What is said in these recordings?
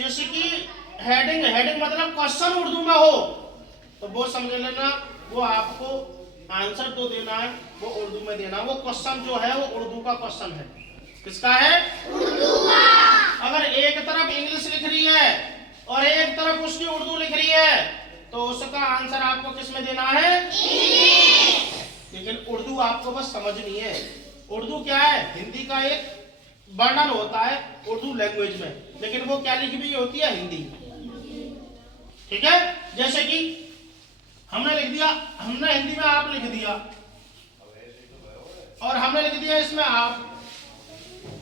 जैसे कि heading, heading मतलब क्वेश्चन उर्दू में हो तो वो समझ लेना, वो आपको आंसर तो देना है, वो उर्दू में देना। वो क्वेश्चन जो है वो उर्दू का क्वेश्चन है। किसका है? उर्दू का। अगर एक तरफ इंग्लिश लिख रही है और एक तरफ उसकी उर्दू लिख रही है तो उसका आंसर आपको किस में देना है? इंग्लिश। लेकिन उर्दू आपको बस समझनी है। उर्दू क्या है? हिंदी का एक वर्णन होता है उर्दू लैंग्वेज में, लेकिन वो क्या लिखी हुई होती है? हिंदी। ठीक है, जैसे कि हमने लिख दिया, हमने हिंदी में आप लिख दिया और हमने लिख दिया इसमें आप,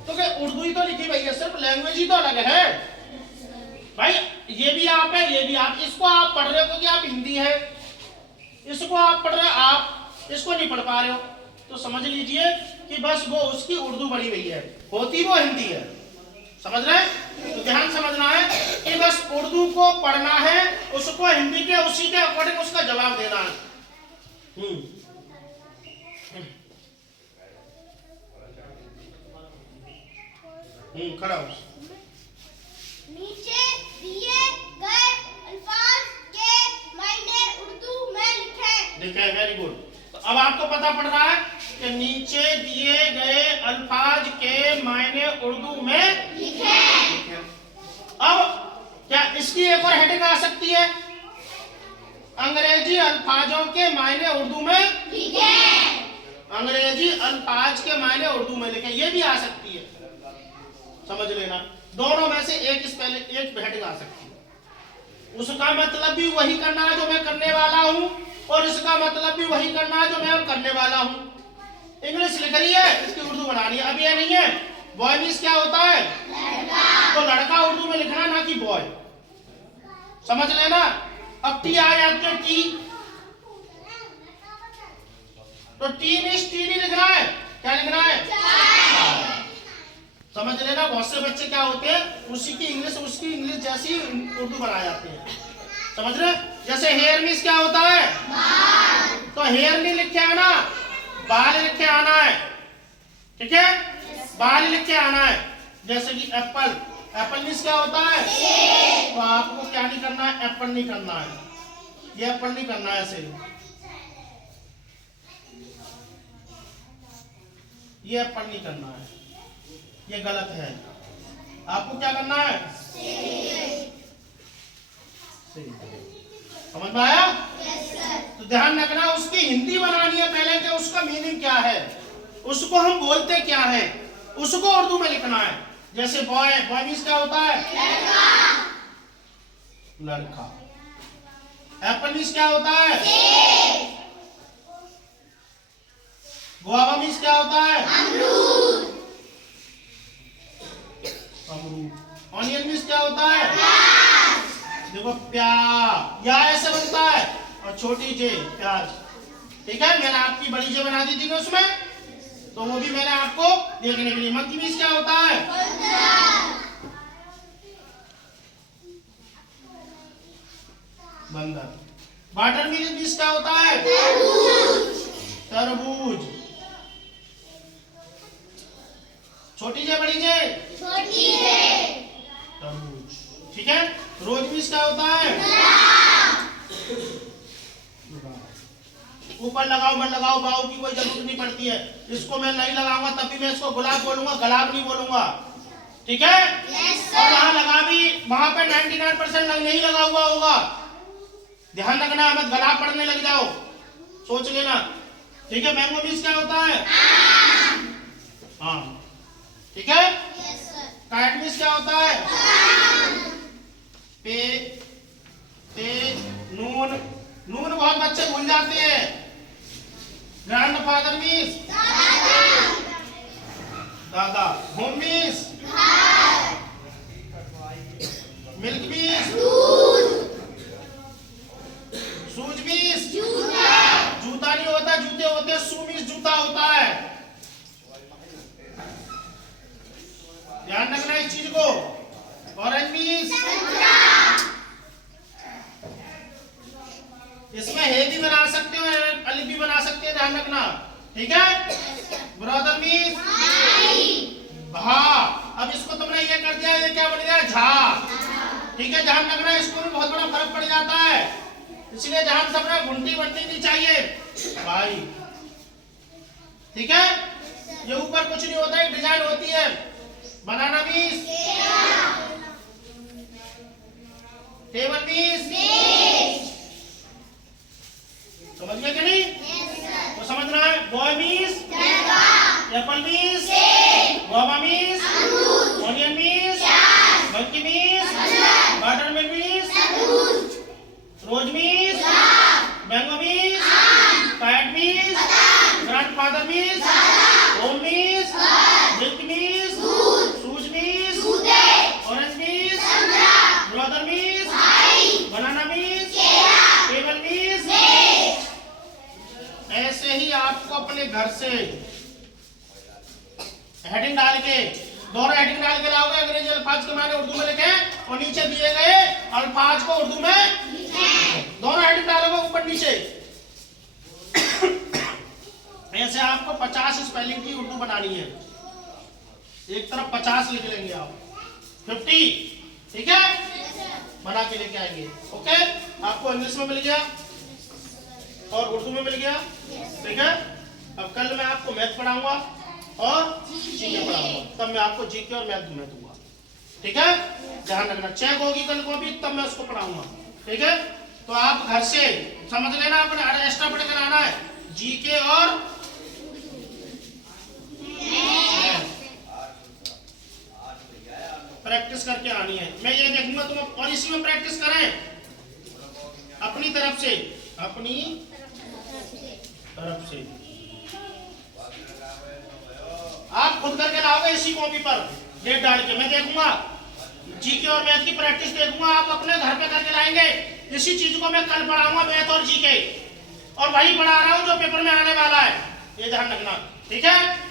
तो क्या उर्दू ही तो लिखी हुई है, सिर्फ लैंग्वेज ही तो अलग है भाई। ये भी आप है, ये भी आप। इसको आप पढ़ रहे हो क्योंकि आप हिंदी है, इसको आप पढ़ रहे हो, आप इसको नहीं पढ़ पा रहे हो, तो समझ लीजिए कि बस वो उसकी उर्दू बनी हुई है, होती वो हिंदी है। समझ रहे हैं? तो ध्यान समझना है कि बस उर्दू को पढ़ना है, उसको हिंदी के उसी के अकॉर्डिंग उसका जवाब देना है। खड़ा हो। नीचे दिए गए अल्फाज के मायने उर्दू में लिखें। लिखे, वेरी गुड। तो अब आपको पता पड़ रहा है कि नीचे दिए गए अल्फाज के मायने उर्दू में लिखें। अब क्या इसकी एक और हेडिंग आ सकती है? अंग्रेजी अल्फाजों के मायने उर्दू में लिखें। अंग्रेजी अल्फाज के मायने उर्दू में लिखें, ये भी आ सकती है, समझ लेना। दोनों में से एक एक हेडिंग आ सकती है। उसका मतलब भी वही करना है जो मैं करने वाला हूं और इसका मतलब भी वही करना है जो मैं अब करने वाला हूं। इंग्लिश लिख रही है, इसकी उर्दू बनानी है। अब ये नहीं है बॉय मीन्स क्या होता है? लड़का। तो लड़का उर्दू में लिखना, ना कि बॉय, समझ लेना। अब टी आ जाती है, टी, तो टी मीन्स टी नहीं लिखना है, क्या लिखना है? समझ लेना। बहुत से बच्चे क्या होते हैं, उसी की इंग्लिश उसकी इंग्लिश जैसी उर्दू बना जाते हैं, समझ रहे? जैसे हेयर मीन्स क्या होता है? बाल। तो हेयर नहीं लिख के आना, बाल लिख के आना है, ठीक है? बाल लिख के आना है। जैसे कि एप्पल, एप्पल मीन्स क्या होता है? तो आपको क्या नहीं करना है? एप्पल नहीं करना है, ये एप्पल नहीं करना है, ऐसे ये एप्पल नहीं करना है, ये गलत है। आपको क्या करना है? समझ में आया? तो ध्यान रखना, उसकी हिंदी बनानी है पहले कि उसका मीनिंग क्या है, उसको हम बोलते क्या है, उसको उर्दू में लिखना है। जैसे बॉय, बॉय मीन्स क्या होता है? लड़का। एप्पल मीन्स क्या होता है? गुआवा मीन्स क्या होता है? अमरूद। ऑनियन मीन्स क्या होता है? देखो प्याज, या ऐसे बनता है, और छोटी जे प्याज, ठीक है? मैंने आपकी बड़ी जे बना दी थी ना उसमें, तो वो भी मैंने आपको देखने के लिए। मंकी मीन्स क्या होता है? बंदर। वाटरमेलन मीन्स क्या होता है? तरबूज। छोटी जे बड़ी जे? छोटी जे। तरबूज, ठीक है? रोज मीन्स क्या होता है? ऊपर लगाओ मत लगाओ, बाऊ की कोई जरूरत नहीं पड़ती है। इसको मैं नहीं लगाऊंगा तब भी मैं इसको गुलाब बोलूंगा, गुलाब नहीं बोलूंगा, ठीक है? और वहां लगा भी, वहां पे 99% नहीं लगा हुआ होगा, ध्यान रखना, मत गुलाब पढ़ने लग जाओ, सोच लेना, ठीक है? मैंगो मीन्स क्या होता है? आम, ठीक है? कैट मीन्स क्या होता है? पे, ते, नून। नून बहुत बच्चे भूल जाते हैं। ग्रैंडफादर मीन्स दादा। Home means milk means shoes means जूता नहीं होता, जूते होते हैं। शू मीन्स जूता होता है, ध्यान रखना इस चीज को। ऑरेंज मीन्स, इसमें हे भी बना सकते हो, अलिफ भी बना सकते हैं, ध्यान रखना, ठीक है? ब्रदर मीन्स भा। अब इसको तुमने ये कर दिया, ये क्या बन गया? झा। ठीक है, ध्यान रखना, इसको भी बहुत बड़ा फर्क पड़ जाता है, इसलिए ध्यान सब में घुंटी बढ़ती नहीं चाहिए भाई। ठीक है, ये ऊपर कुछ नहीं होता है, डिजाइन होती है। बनाना मीन्स टेबल मीन्स समझ गए कि नहीं? तो समझना है। Boy means apple means guava means onion means monkey means watermelon means rose means mango means cat means grandfather means home means milk means shoes means orange means brother means banana means table means. ऐसे ही आपको अपने घर से heading डाल के, दोनों heading डाल के लाओगे, अंग्रेजी अल्फाज के माने उर्दू में लिखे और नीचे दिए गए अल्फाज को उर्दू में दोनों हेडिंग डालोगे ऊपर नीचे। ऐसे आपको 50 स्पेलिंग की उर्दू बनानी है, एक तरफ 50 लिख लेंगे आप, 50, ठीक है, बना के लेके आएंगे। ओके, आपको इंग्लिश में मिल गया और उर्दू में मिल गया, ठीक है। अब कल मैं आपको मैथ पढ़ाऊंगा और जीके पढ़ाऊंगा, तब मैं आपको जीके और मैथ दूंगा, ठीक है, ध्यान रखना। चेक होगी कल को भी, तब मैं उसको पढ़ाऊंगा, ठीक है। तो आप घर से समझ लेना, अपने एक्स्ट्रा पढ़ कर आना है जीके और प्रैक्टिस करके आनी है। मैं ये देखूंगा तुम, और इसी में प्रैक्टिस करें अपनी तरफ से, अपनी तरफ से आप खुद करके लाओगे इसी कॉपी पर डेट डाल के। मैं देखूंगा जीके और मैथ की प्रैक्टिस देखूंगा, आप अपने घर पे करके लाएंगे। इसी चीज को मैं कल पढ़ाऊंगा, मैथ और जीके, और वही पढ़ा रहा हूं जो पेपर में आने वाला है, ये ध्यान रखना, ठीक है।